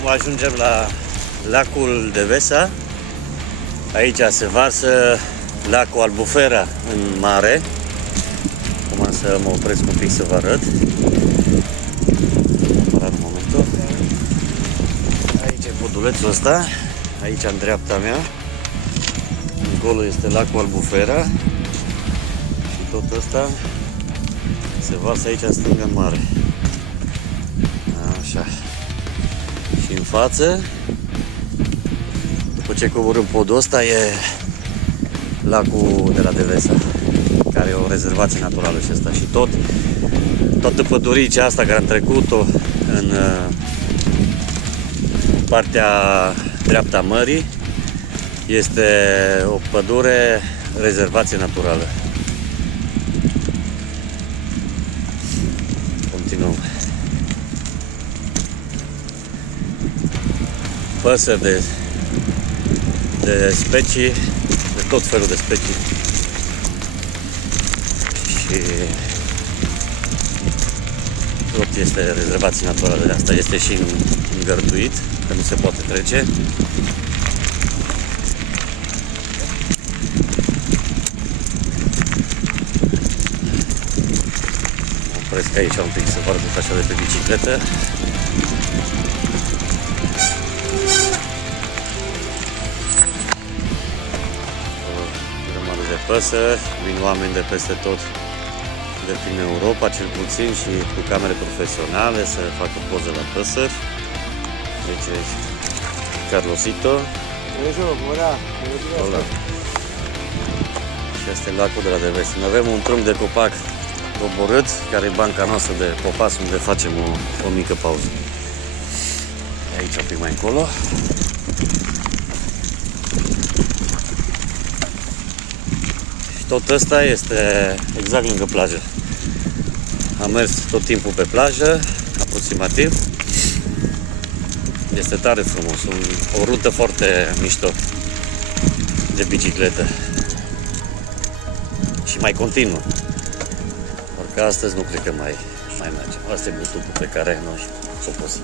Acum ajungem la lacul de Vesa. Aici se varsă lacul Albufera în mare. Acum să mă opresc un pic să vă arăt. În momentul. Aici e podulețul ăsta. Aici în dreapta mea. Acolo este lacul Albufera. Și tot ăsta se varsă aici în stânga în mare. Așa. Și în față, după ce coborâm podul ăsta, e lacul de la Devesa, care e o rezervație naturală și asta. Și toată pădurica asta care am trecut-o în partea dreapta a mării este o pădure rezervație naturală. Continuăm. Păsări de specii, de tot felul de specii. Și tot este rezervație naturală de asta. Este și îngărduit, că nu se poate trece. Opresc aici un pic să vă arăt așa de pe bicicletă. Păsări, vin oameni de peste tot de prin Europa, cel puțin, și cu camere profesionale să facă poze la păsări. Deci e Carlosito. Hola. Și asta e lacul de la Devesa. Noi avem un trunchi de copac coborât, care e banca noastră de popas, unde facem o mică pauză. Aici un pic mai încolo. Tot ăsta este exact lângă plajă. Am mers tot timpul pe plajă, aproximativ. Este tare frumos, o rută foarte mișto de bicicletă. Și mai continuă. Doar astăzi nu cred că mai mergem. Asta e butucul pe care noi o posim.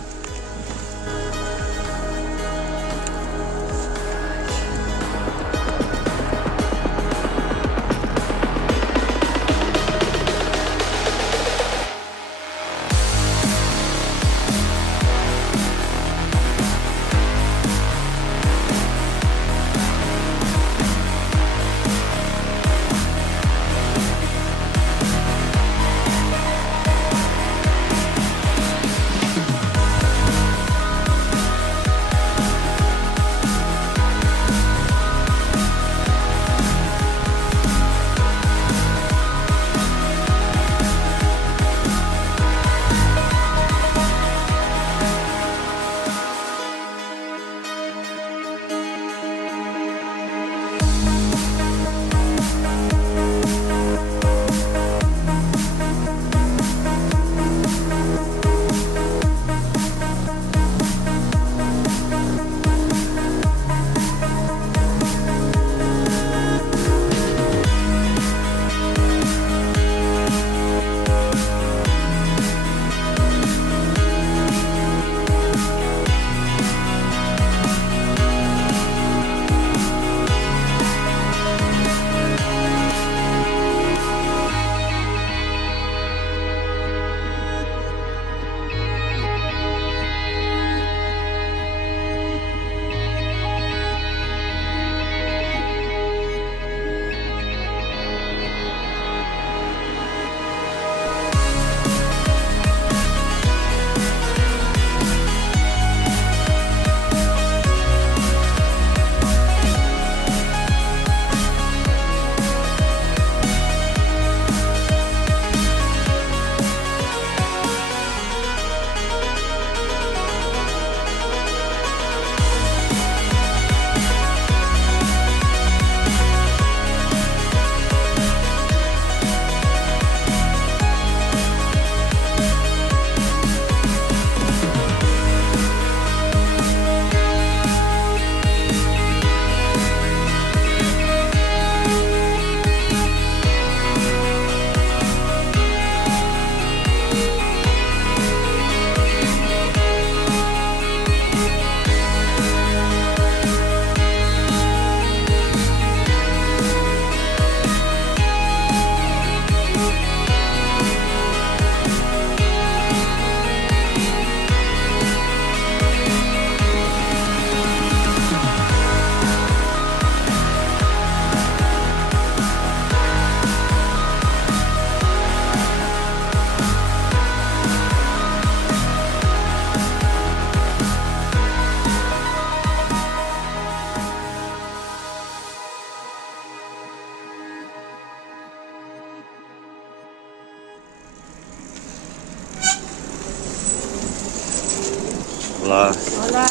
Hola. Hola.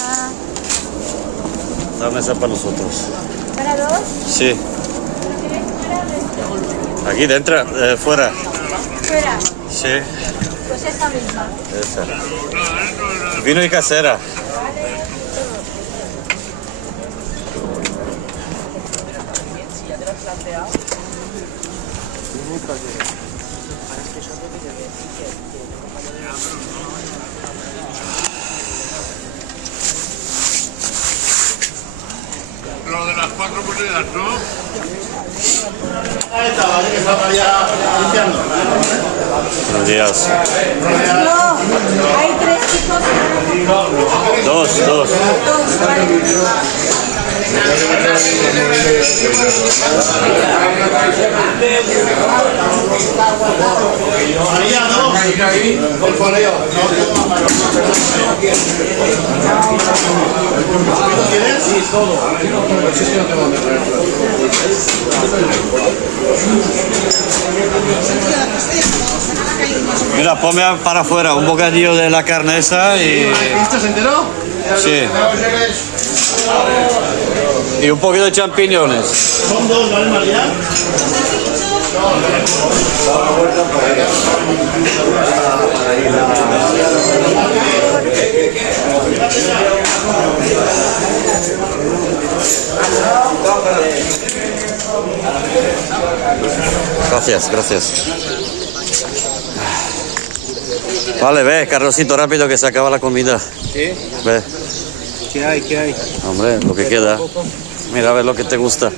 Dame esa para nosotros. ¿Para dos? Sí. Aquí dentro, fuera. Fuera. Sí. Pues esta misma. Esa. Vino y casera. Lo de las 4 monedas, ¿no? Buenos días. No, hay tres chicos. Dos. Dos, vale. Mira, ponme para afuera un bocadillo de la carne esa y... ¿Esto se enteró? Sí. Y un poquito de champiñones. Son dos, ¿vale, María? Gracias. Vale, ve, Carlosito, rápido que se acaba la comida. ¿Sí? Ve, ¿Qué hay? hombre, lo que queda. Mira, a ver lo que te gusta.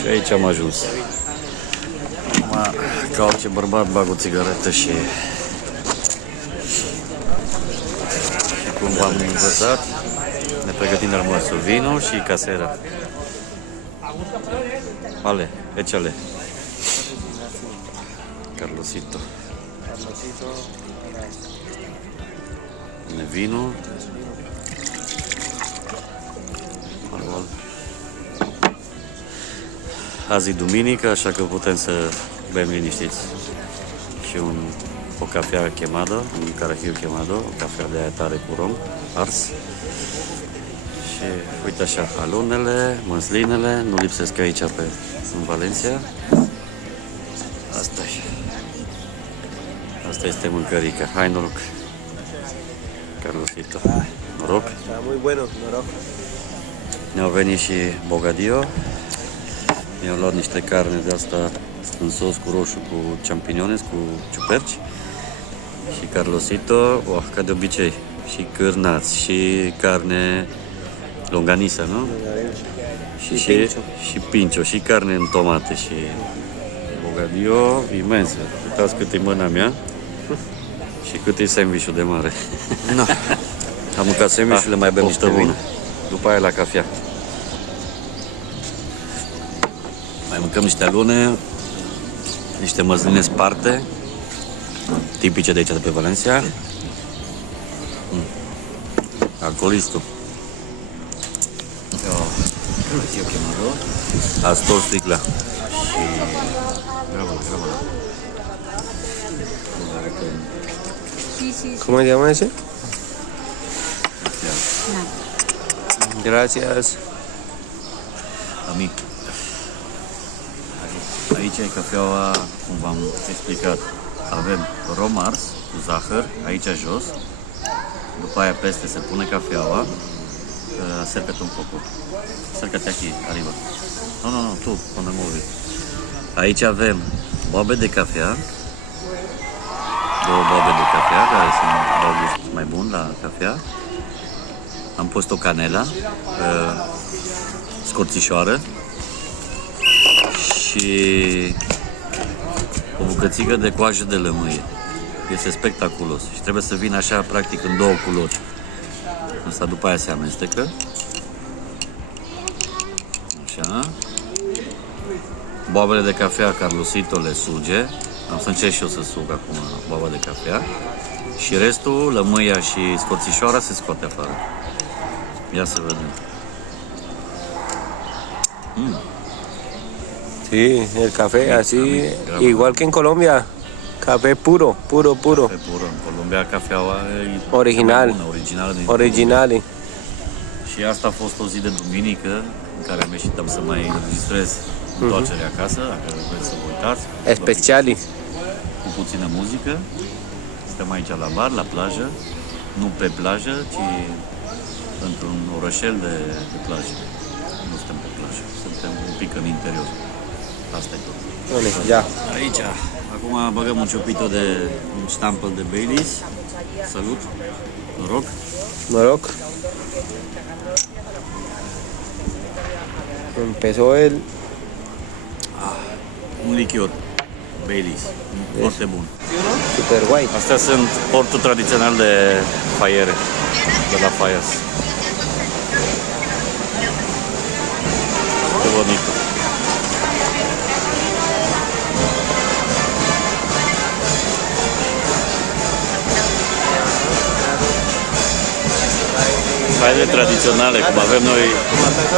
Și aici am ajuns. Acum, ca orice bărbat, bag o țigaretă și cum v-am învățat, ne pregătim de almuerzo, vino și casera. Vale, échale. Carlosito. Vino. Azi e duminică, așa că putem să bem liniștiți. Și o cafea chemado, un carajil chemado, o cafea de aia tare cu rom, ars. Și uite așa, alunele, măslinele, nu lipsesc aici în Valencia. Asta este mâncărica. Hai, noroc! Carlosito. Noroc! Está muy bueno, noroc. Ne-au venit și bocadillo. Mi-au luat niște carne de asta în sos cu roșu, cu champignons, cu ciuperci. Și Carlosito, ca de obicei, și cârnați, și carne longanisa, nu? Și pincho, și carne în tomate și bocadillo imensă. Uitați cât e mâna mea și cât e sandwich-ul de mare. No. Am mâncat sandwich-ul, le mai bem niște vin. După aia la cafea. Mai mâncăm niște alune, niște măsline sparte, tipice de aici, de pe Valencia. Alcoolistul. Eu chemado. A stors sticla. Și... Grabă. Sí. ¿Cómo se llama ese? Gracias. Amic. Aici e cafeaua, cum v-am explicat. Avem rom ars cu zahăr, aici jos. După aia peste se pune cafeaua. Acércate un poco. Acércate aquí, arriba. No, tu, până muovi. Aici avem boabe de cafea. Două boabe de cafea, care dau gust mai bun la cafea. Am pus o canela, scorțișoară și o bucățică de coajă de lămâie. Este spectaculos și trebuie să vină așa, practic, în două culori. Asta după aia se amestecă. Așa. Boabele de cafea, Carlosito le suge. Am să încerc și eu să sug acum boaba de cafea. Și restul, lămâia și scorțișoara, se scoate afară. Ia să vedem. Sí, el café así, igual que en Colombia. Café puro, puro, puro. Pe pură. În Columbia, cafeaua e Original. bună, originală din Originali. Și asta a fost o zi de duminică în care am ieșit să mai înregistrez întoarcerea acasă, dacă vreți să vă uitați. Especiali. Cu puțină muzică. Suntem aici la bar, la plajă. Nu pe plajă, ci într-un orășel de plajă. Nu suntem pe plajă, suntem un pic în interior. Asta e tot. Bine, ya. Aici, acum băgăm un ciopito de un ștampăl de Baileys. Salut! Noroc! Noroc. Empezó el. Un lichior Baileys. Foarte bun. Super guay. Astea sunt portul tradițional de faiere, de la Faias. Foarte bonito. Haine tradiționale, cum avem noi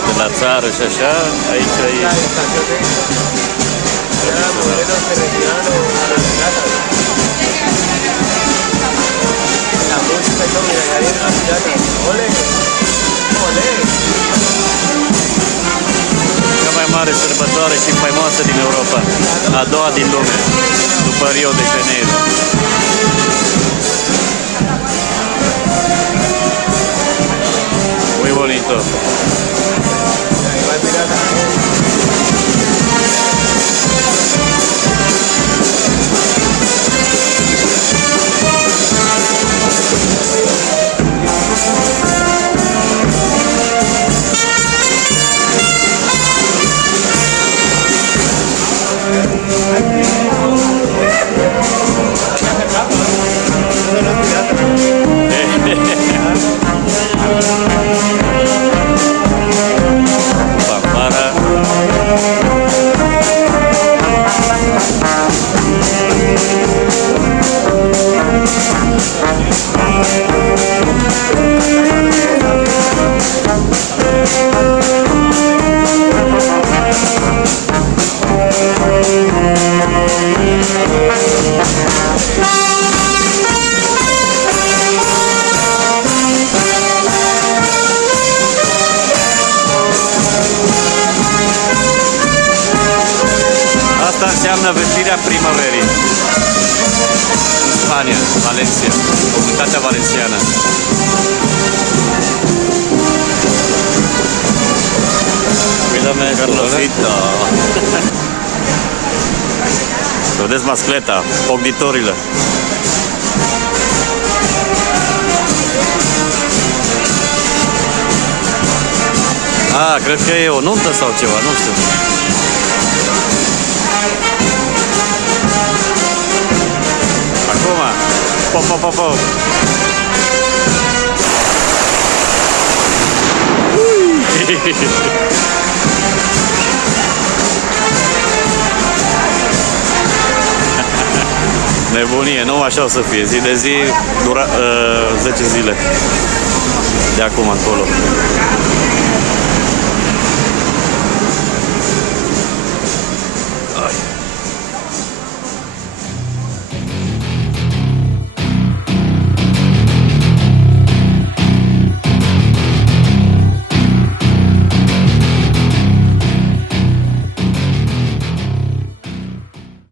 de la țară și așa, aici e tradițional. Cea mai mare sărbătoare și faimoasă din Europa, a doua din lume, după Rio de Janeiro. Muy bonito. Pampara. Asta înseamnă vestirea primăverii. În Spania, Valencia, comunitatea valenciană. Cuidame, Carlosito. Să vedeți mascleta, ognitorile. Cred că e o nuntă sau ceva, nu știu. Acum, pop. Nebunie, nu așa o să fie. Zi de zi, 10 zile de acum încolo.